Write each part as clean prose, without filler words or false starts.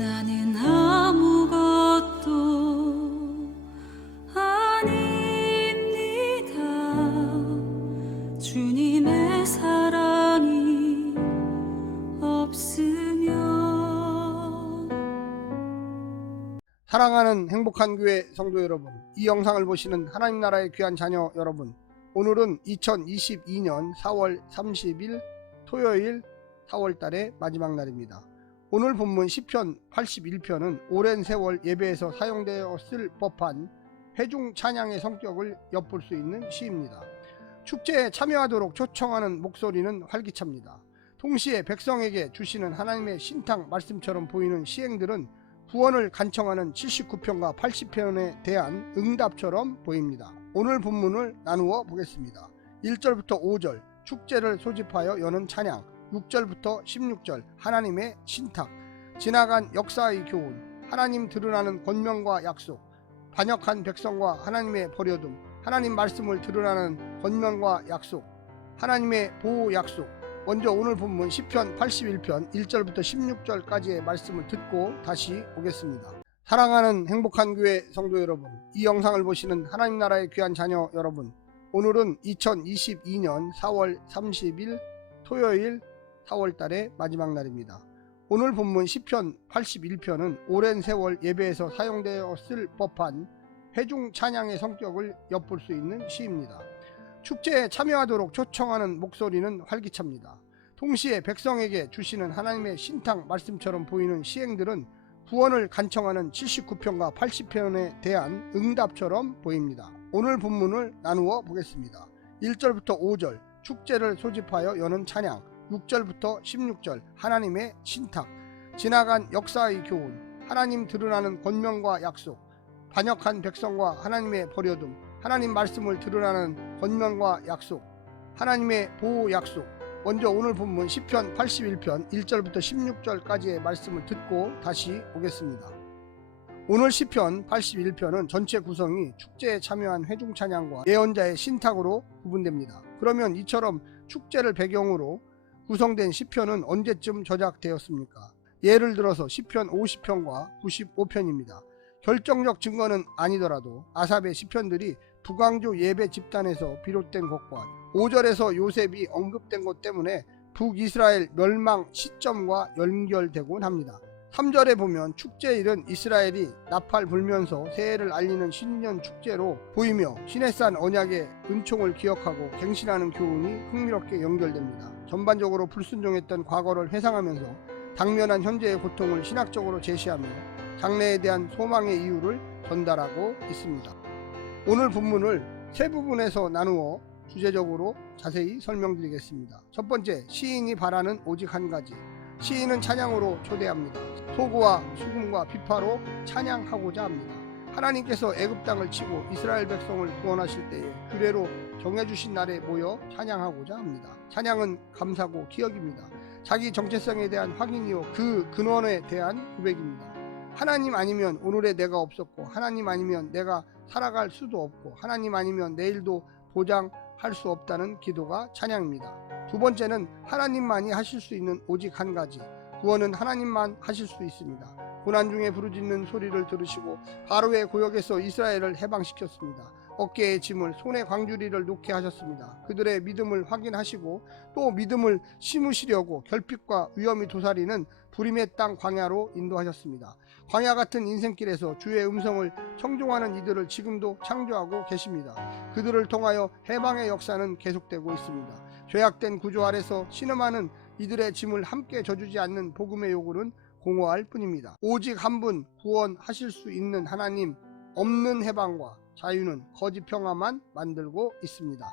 나는 아무것도 아닙니다. 주님의 사랑이 없으면. 사랑하는 행복한 교회 성도 여러분, 이 영상을 보시는 하나님 나라의 귀한 자녀 여러분, 오늘은 2022년 4월 30일 토요일 4월달의 마지막 날입니다. 오늘 본문 시편 81편은 오랜 세월 예배에서 사용되었을 법한 회중 찬양의 성격을 엿볼 수 있는 시입니다. 축제에 참여하도록 초청하는 목소리는 활기찹니다. 동시에 백성에게 주시는 하나님의 신탁 말씀처럼 보이는 시행들은 구원을 간청하는 79편과 80편에 대한 응답처럼 보입니다. 오늘 본문을 나누어 보겠습니다. 1절부터 5절 축제를 소집하여 여는 찬양, 6절부터 16절 하나님의 신탁, 지나간 역사의 교훈, 하나님 드러나는 권면과 약속, 반역한 백성과 하나님의 버려둠, 하나님 말씀을 드러나는 권면과 약속, 하나님의 보호 약속. 먼저 오늘 본문 시편 81편 1절부터 16절까지의 말씀을 듣고 다시 오겠습니다. 사랑하는 행복한 교회 성도 여러분, 이 영상을 보시는 하나님 나라의 귀한 자녀 여러분, 오늘은 2022년 4월 30일 토요일 4월달의 마지막 날입니다. 오늘 본문 시편 81편은 오랜 세월 예배에서 사용되었을 법한 회중 찬양의 성격을 엿볼 수 있는 시입니다. 축제에 참여하도록 초청하는 목소리는 활기찹니다. 동시에 백성에게 주시는 하나님의 신탁 말씀처럼 보이는 시행들은 구원을 간청하는 79편과 80편에 대한 응답처럼 보입니다. 오늘 본문을 나누어 보겠습니다. 1절부터 5절 축제를 소집하여 여는 찬양, 6절부터 16절 하나님의 신탁, 지나간 역사의 교훈, 하나님 드러나는 권면과 약속, 반역한 백성과 하나님의 버려둠, 하나님 말씀을 드러나는 권면과 약속, 하나님의 보호 약속. 먼저 오늘 본문 시편 81편 1절부터 16절까지의 말씀을 듣고 다시 오겠습니다. 오늘 시편 81편은 전체 구성이 축제에 참여한 회중 찬양과 예언자의 신탁으로 구분됩니다. 그러면 이처럼 축제를 배경으로 구성된 시편은 언제쯤 저작되었습니까? 예를 들어서 시편 50편과 95편입니다. 결정적 증거는 아니더라도 아삽의 시편들이 북왕조 예배 집단에서 비롯된 것과 5절에서 요셉이 언급된 것 때문에 북이스라엘 멸망 시점과 연결되곤 합니다. 3절에 보면 축제일은 이스라엘이 나팔 불면서 새해를 알리는 신년 축제로 보이며 시내산 언약의 은총을 기억하고 갱신하는 교훈이 흥미롭게 연결됩니다. 전반적으로 불순종했던 과거를 회상하면서 당면한 현재의 고통을 신학적으로 제시하며 장래에 대한 소망의 이유를 전달하고 있습니다. 오늘 본문을 세 부분에서 나누어 주제적으로 자세히 설명드리겠습니다. 첫 번째, 시인이 바라는 오직 한 가지. 시인은 찬양으로 초대합니다. 소고와 수금과 비파로 찬양하고자 합니다. 하나님께서 애굽 땅을 치고 이스라엘 백성을 구원하실 때에 규례로 정해주신 날에 모여 찬양하고자 합니다. 찬양은 감사고 기억입니다. 자기 정체성에 대한 확인이요 그 근원에 대한 고백입니다. 하나님 아니면 오늘의 내가 없었고, 하나님 아니면 내가 살아갈 수도 없고, 하나님 아니면 내일도 보장할 수 없다는 기도가 찬양입니다. 두 번째는 하나님만이 하실 수 있는 오직 한 가지. 구원은 하나님만 하실 수 있습니다. 고난 중에 부르짖는 소리를 들으시고 바로의 고역에서 이스라엘을 해방시켰습니다. 어깨에 짐을, 손에 광주리를 놓게 하셨습니다. 그들의 믿음을 확인하시고 또 믿음을 심으시려고 결핍과 위험이 도사리는 불임의 땅 광야로 인도하셨습니다. 광야 같은 인생길에서 주의 음성을 청종하는 이들을 지금도 창조하고 계십니다. 그들을 통하여 해방의 역사는 계속되고 있습니다. 죄악된 구조 아래서 신음하는 이들의 짐을 함께 져주지 않는 복음의 요구는 공허할 뿐입니다. 오직 한 분 구원하실 수 있는 하나님, 없는 해방과 자유는 거짓 평화만 만들고 있습니다.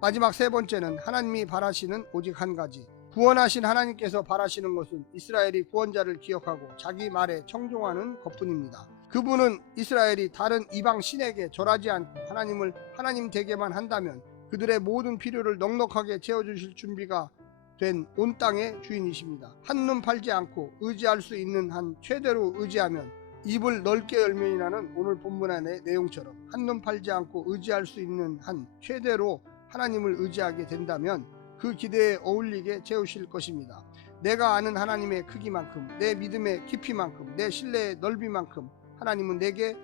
마지막 세 번째는 하나님이 바라시는 오직 한 가지. 구원하신 하나님께서 바라시는 것은 이스라엘이 구원자를 기억하고 자기 말에 청종하는 것뿐입니다. 그분은 이스라엘이 다른 이방 신에게 절하지 않고 하나님을 하나님 되게만 한다면 그들의 모든 필요를 넉넉하게 채워주실 준비가 된 온 땅의 주인이십니다. 한눈 팔지 않고 의지할 수 있는 한 최대로 의지하면 입을 넓게 열면이라는 오늘 본문의 내용처럼 한눈 팔지 않고 의지할 수 있는 한 최대로 하나님을 의지하게 된다면 그 기대에 어울리게 채우실 것입니다. 내가 아는 하나님의 크기만큼, 내 믿음의 깊이만큼, 내 신뢰의 넓이만큼 하나님은 내게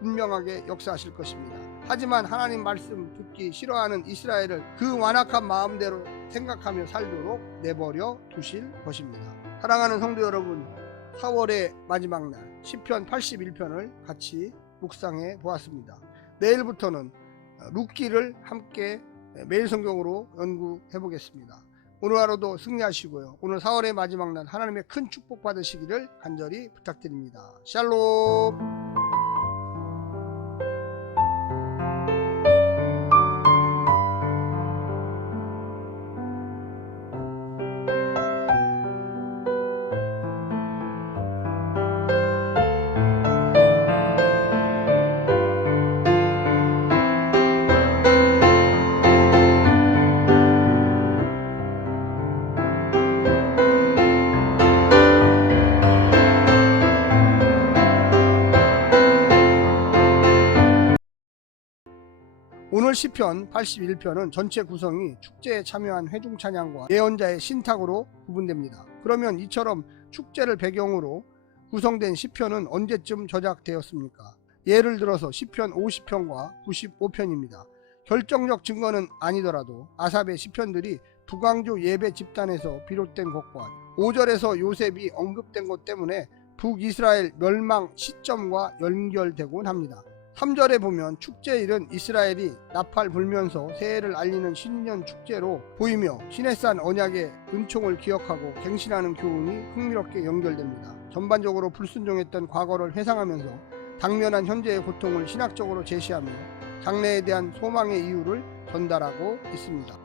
분명하게 역사하실 것입니다. 하지만 하나님 말씀 듣기 싫어하는 이스라엘을 그 완악한 마음대로 생각하며 살도록 내버려 두실 것입니다. 사랑하는 성도 여러분, 4월의 마지막 날 시편 81편을 같이 묵상해 보았습니다. 내일부터는 룻기를 함께 매일 성경으로 연구해 보겠습니다. 오늘 하루도 승리하시고요. 오늘 4월의 마지막 날 하나님의 큰 축복 받으시기를 간절히 부탁드립니다. 샬롬. 오늘 시편 81편은 전체 구성이 축제에 참여한 회중 찬양과 예언자의 신탁으로 구분됩니다. 그러면 이처럼 축제를 배경으로 구성된 시편은 언제쯤 저작되었습니까? 예를 들어서 시편 50편과 95편입니다. 결정적 증거는 아니더라도 아삽의 시편들이 북왕조 예배 집단에서 비롯된 것과 5절에서 요셉이 언급된 것 때문에 북이스라엘 멸망 시점과 연결되곤 합니다. 3절에 보면 축제일은 이스라엘이 나팔 불면서 새해를 알리는 신년 축제로 보이며 시내산 언약의 은총을 기억하고 갱신하는 교훈이 흥미롭게 연결됩니다. 전반적으로 불순종했던 과거를 회상하면서 당면한 현재의 고통을 신학적으로 제시하며 장래에 대한 소망의 이유를 전달하고 있습니다.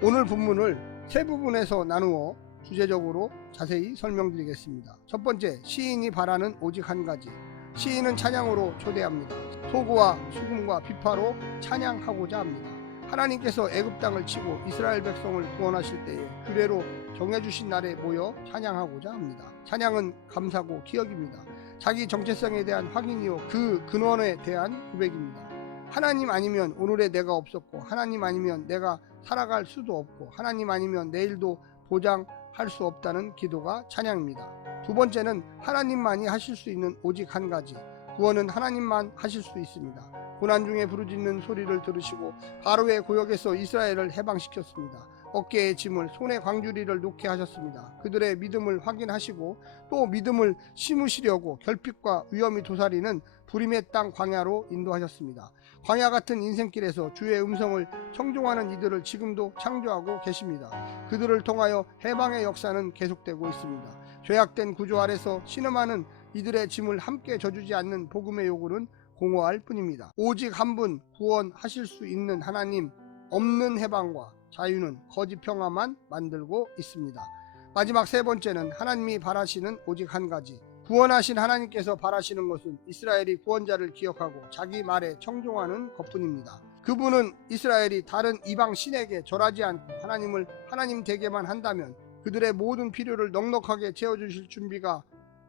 오늘 본문을 세 부분에서 나누어 주제적으로 자세히 설명드리겠습니다. 첫 번째, 시인이 바라는 오직 한 가지. 시인은 찬양으로 초대합니다. 소고와 수금과 비파로 찬양하고자 합니다. 하나님께서 애굽 땅을 치고 이스라엘 백성을 구원하실 때에 규례로 정해주신 날에 모여 찬양하고자 합니다. 찬양은 감사고 기억입니다. 자기 정체성에 대한 확인이요 그 근원에 대한 고백입니다. 하나님 아니면 오늘의 내가 없었고, 하나님 아니면 내가 살아갈 수도 없고, 하나님 아니면 내일도 보장할 수 없다는 기도가 찬양입니다. 두 번째는 하나님만이 하실 수 있는 오직 한 가지. 구원은 하나님만 하실 수 있습니다. 고난 중에 부르짖는 소리를 들으시고 바로의 고역에서 이스라엘을 해방시켰습니다. 어깨에 짐을, 손에 광주리를 놓게 하셨습니다. 그들의 믿음을 확인하시고 또 믿음을 심으시려고 결핍과 위험이 도사리는 불임의 땅 광야로 인도하셨습니다. 광야 같은 인생길에서 주의 음성을 청종하는 이들을 지금도 창조하고 계십니다. 그들을 통하여 해방의 역사는 계속되고 있습니다. 죄악된 구조 아래서 신음하는 이들의 짐을 함께 져주지 않는 복음의 요구는 공허할 뿐입니다. 오직 한 분 구원하실 수 있는 하나님, 없는 해방과 자유는 거짓 평화만 만들고 있습니다. 마지막 세 번째는 하나님이 바라시는 오직 한 가지. 구원하신 하나님께서 바라시는 것은 이스라엘이 구원자를 기억하고 자기 말에 청종하는 것뿐입니다. 그분은 이스라엘이 다른 이방 신에게 절하지 않고 하나님을 하나님 되게만 한다면 그들의 모든 필요를 넉넉하게 채워주실 준비가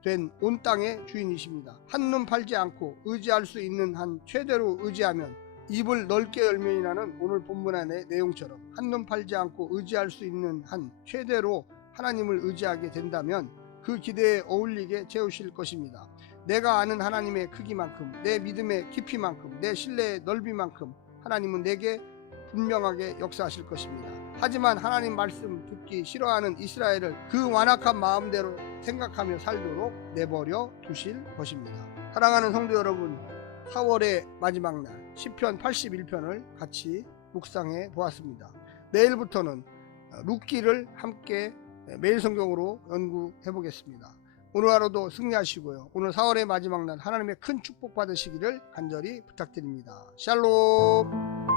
된 온 땅의 주인이십니다. 한눈 팔지 않고 의지할 수 있는 한 최대로 의지하면 입을 넓게 열면이라는 오늘 본문 안의 내용처럼 한눈 팔지 않고 의지할 수 있는 한 최대로 하나님을 의지하게 된다면 그 기대에 어울리게 채우실 것입니다. 내가 아는 하나님의 크기만큼, 내 믿음의 깊이만큼, 내 신뢰의 넓이만큼 하나님은 내게 분명하게 역사하실 것입니다. 하지만 하나님 말씀 듣기 싫어하는 이스라엘을 그 완악한 마음대로 생각하며 살도록 내버려 두실 것입니다. 사랑하는 성도 여러분, 4월의 마지막 날 시편 81편을 같이 묵상해 보았습니다. 내일부터는 룻기를 함께 매일 성경으로 연구해 보겠습니다. 오늘 하루도 승리하시고요. 오늘 4월의 마지막 날 하나님의 큰 축복 받으시기를 간절히 부탁드립니다. 샬롬.